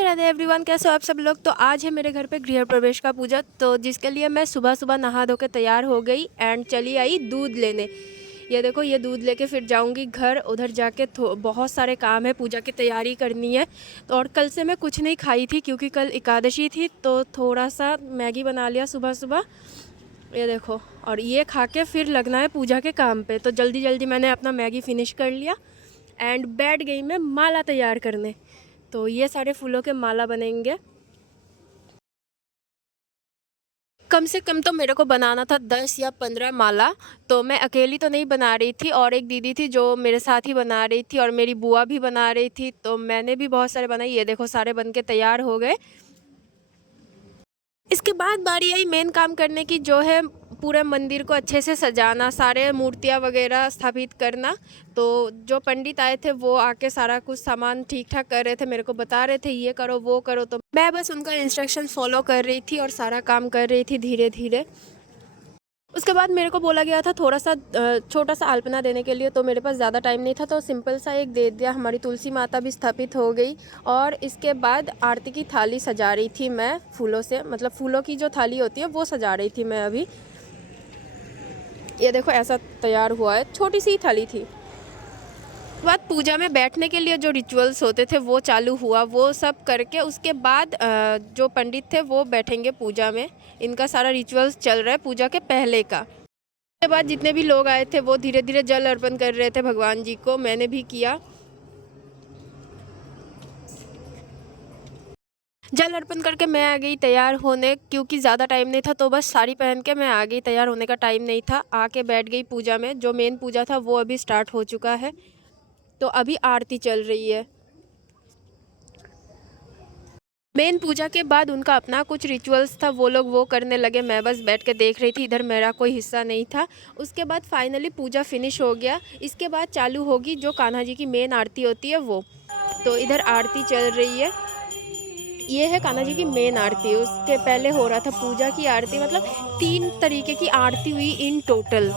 Radhe Radhe everyone, कैसे हो आप सब लोग। तो आज है मेरे घर पे गृह प्रवेश का पूजा, तो जिसके लिए मैं सुबह सुबह नहा धो के तैयार हो गई एंड चली आई दूध लेने। ये देखो, ये दूध लेके फिर जाऊंगी घर। उधर जाके बहुत सारे काम है, पूजा की तैयारी करनी है। तो और कल से मैं कुछ नहीं खाई थी क्योंकि कल एकादशी थी, तो थोड़ा सा मैगी बना लिया सुबह सुबह। ये देखो, और ये खा के फिर लगना है पूजा के काम पे। तो जल्दी जल्दी मैंने अपना मैगी फिनिश कर लिया एंड बैठ गई मैं माला तैयार करने। तो ये सारे फूलों के माला बनेंगे। कम से कम तो मेरे को बनाना था 10 या 15 माला। तो मैं अकेली तो नहीं बना रही थी, और एक दीदी थी जो मेरे साथ ही बना रही थी, और मेरी बुआ भी बना रही थी। तो मैंने भी बहुत सारे बनाई। ये देखो, सारे बन के तैयार हो गए। इसके बाद बारी आई मेन काम करने की, जो है पूरे मंदिर को अच्छे से सजाना, सारे मूर्तियाँ वगैरह स्थापित करना। तो जो पंडित आए थे वो आके सारा कुछ सामान ठीक ठाक कर रहे थे, मेरे को बता रहे थे ये करो वो करो। तो मैं बस उनका इंस्ट्रक्शन फॉलो कर रही थी और सारा काम कर रही थी धीरे धीरे। उसके बाद मेरे को बोला गया था थोड़ा सा छोटा सा अल्पना देने के लिए, तो मेरे पास ज़्यादा टाइम नहीं था, तो सिंपल सा एक दे दिया। हमारी तुलसी माता भी स्थापित हो गई। और इसके बाद आरती की थाली सजा रही थी मैं फूलों से, मतलब फूलों की जो थाली होती है वो सजा रही थी मैं अभी। ये देखो, ऐसा तैयार हुआ है, छोटी सी थाली थी। बाद पूजा में बैठने के लिए जो रिचुअल्स होते थे वो चालू हुआ, वो सब करके उसके बाद जो पंडित थे वो बैठेंगे पूजा में। इनका सारा रिचुअल्स चल रहा है पूजा के पहले का। उसके बाद जितने भी लोग आए थे वो धीरे धीरे जल अर्पण कर रहे थे भगवान जी को, मैंने भी किया। जल अर्पण करके मैं आ गई तैयार होने, क्योंकि ज़्यादा टाइम नहीं था, तो बस साड़ी पहन के मैं आ गई। तैयार होने का टाइम नहीं था, आके बैठ गई पूजा में। जो मेन पूजा था वो अभी स्टार्ट हो चुका है, तो अभी आरती चल रही है। मेन पूजा के बाद उनका अपना कुछ रिचुअल्स था, वो लोग वो करने लगे, मैं बस बैठ के देख रही थी। इधर मेरा कोई हिस्सा नहीं था। उसके बाद फाइनली पूजा फिनिश हो गया। इसके बाद चालू होगी जो कान्हा जी की मेन आरती होती है वो। तो इधर आरती चल रही है। ये है कान्हा जी की मेन आरती। उसके पहले हो रहा था पूजा की आरती, मतलब 3 तरीके की आरती हुई इन टोटल।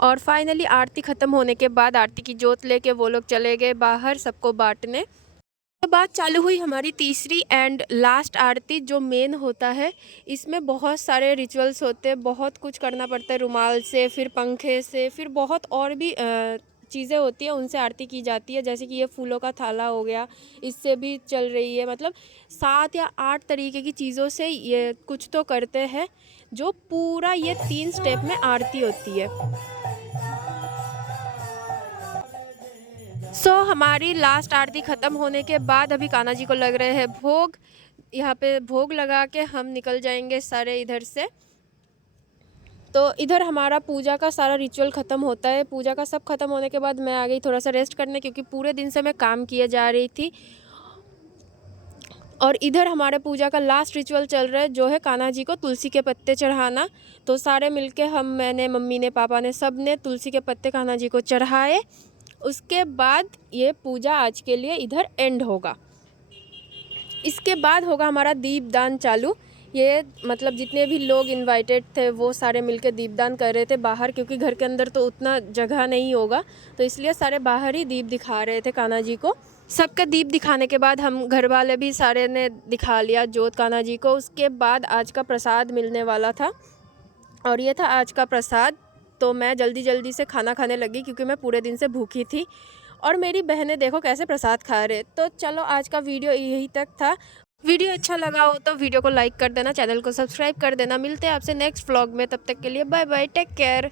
और फाइनली आरती ख़त्म होने के बाद आरती की जोत लेके वो लोग चले गए बाहर सबको बांटने। उसके बाद चालू हुई हमारी तीसरी एंड लास्ट आरती, जो मेन होता है। इसमें बहुत सारे रिचुअल्स होते हैं, बहुत कुछ करना पड़ता है, रुमाल से, फिर पंखे से, फिर बहुत और भी चीज़ें होती हैं, उनसे आरती की जाती है। जैसे कि ये फूलों का थाला हो गया, इससे भी चल रही है। मतलब 7 या 8 तरीके की चीज़ों से ये कुछ तो करते हैं, जो पूरा ये 3 स्टेप में आरती होती है। हमारी लास्ट आरती ख़त्म होने के बाद अभी कान्हा जी को लग रहे हैं भोग। यहाँ पे भोग लगा के हम निकल जाएंगे सारे इधर से। तो इधर हमारा पूजा का सारा रिचुअल ख़त्म होता है। पूजा का सब ख़त्म होने के बाद मैं आ गई थोड़ा सा रेस्ट करने, क्योंकि पूरे दिन से मैं काम किए जा रही थी। और इधर हमारे पूजा का लास्ट रिचुअल चल रहा है, जो है कान्हा जी को तुलसी के पत्ते चढ़ाना। तो सारे मिलके मैंने, मम्मी ने, पापा ने, सब ने तुलसी के पत्ते कान्हा जी को चढ़ाए। उसके बाद ये पूजा आज के लिए इधर एंड होगा। इसके बाद होगा हमारा दीपदान चालू। ये मतलब जितने भी लोग इनवाइटेड थे वो सारे मिलके दीपदान कर रहे थे बाहर, क्योंकि घर के अंदर तो उतना जगह नहीं होगा, तो इसलिए सारे बाहर ही दीप दिखा रहे थे कान्हा जी को। सबका दीप दिखाने के बाद हम घर वाले भी सारे ने दिखा लिया जोत कान्हा जी को। उसके बाद आज का प्रसाद मिलने वाला था, और ये था आज का प्रसाद। तो मैं जल्दी जल्दी से खाना खाने लगी, क्योंकि मैं पूरे दिन से भूखी थी। और मेरी बहनें देखो कैसे प्रसाद खा रहे। तो चलो, आज का वीडियो यही तक था। वीडियो अच्छा लगा हो तो वीडियो को लाइक कर देना, चैनल को सब्सक्राइब कर देना। मिलते हैं आपसे नेक्स्ट व्लॉग में, तब तक के लिए बाय बाय, टेक केयर।